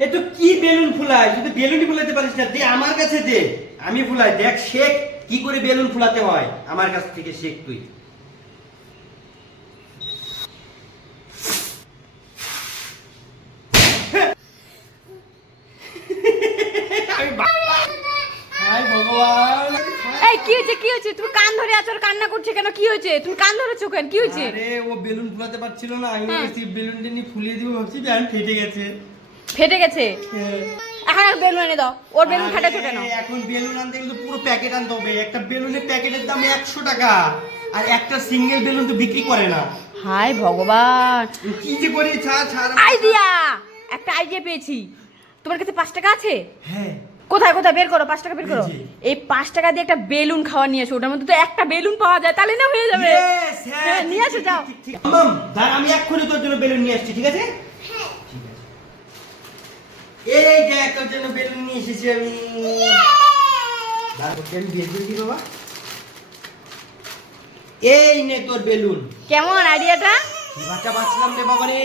এ তো কি বেলুন ফুলাই, তুই তো বেলুনই ফুলাতে পারিস না, দে আমার কাছে দে, আমি ফুলাই। দেখ শেখ কি করে বেলুন ফুলাতে হয়, আমার কাছ থেকে শেখ তুই। হায় ভগবান। এই কি হয়েছে কি হয়েছে? তুমি কান ধরে আছো আর কান্না করছে কেন? কি হয়েছে? তুমি কান ধরেছো কেন? কি হয়েছে? আরে ও বেলুন ফুলাতে পারছিল না, আমি হ্যাঁ। ভাবছি বেলুনটা নিয়ে ফুলিয়ে দিব, ভাবছি ব্যান্ড ফেটে গেছে। ফেটে গেছে? হ্যাঁ। এখন আর বেলুন এনে দাও। ওর বেলুন ফাটাচ্ছো কেন? আরে, এখন বেলুন আনতে গেলে তো পুরো প্যাকেট আনতে হবে। একটা বেলুনের প্যাকেটের দাম 100 টাকা, আর একটা সিঙ্গেল বেলুন তো বিক্রি করে না। হায় ভগবান, কি যে করি, ছাড় ছাড়। আইডিয়া! একটা আইডিয়া পেয়েছি। তোমার কাছে 5 টাকা আছে? হ্যাঁ। কোথায় কোথায় বের করো, 5 টাকা বের করো। এই যে। এই 5 টাকা দিয়ে একটা বেলুন খাওয়া নিয়ে এসো। ওটার মধ্যে তো একটা বেলুন পাওয়া যায়, তাহলে না হয়ে যাবে। Yes, হ্যাঁ, হ্যাঁ, নিয়ে এসো, যাও। ঠিক। মাম, দাঁড়া, আমি এক্ষুনি তোর জন্য বেলুন নিয়ে আসছি, ঠিক আছে? হ্যাঁ। ঠিক আছে। এই দেখ, তোর জন্য বেলুন নিয়ে এসেছি আমি। দাঁড়া, তোকে আমি বের করে দিই বাবা। এই নে তোর বেলুন। কেমন আইডিয়াটা? কি বাচ্চা বাঁচলাম রে বাবা রে।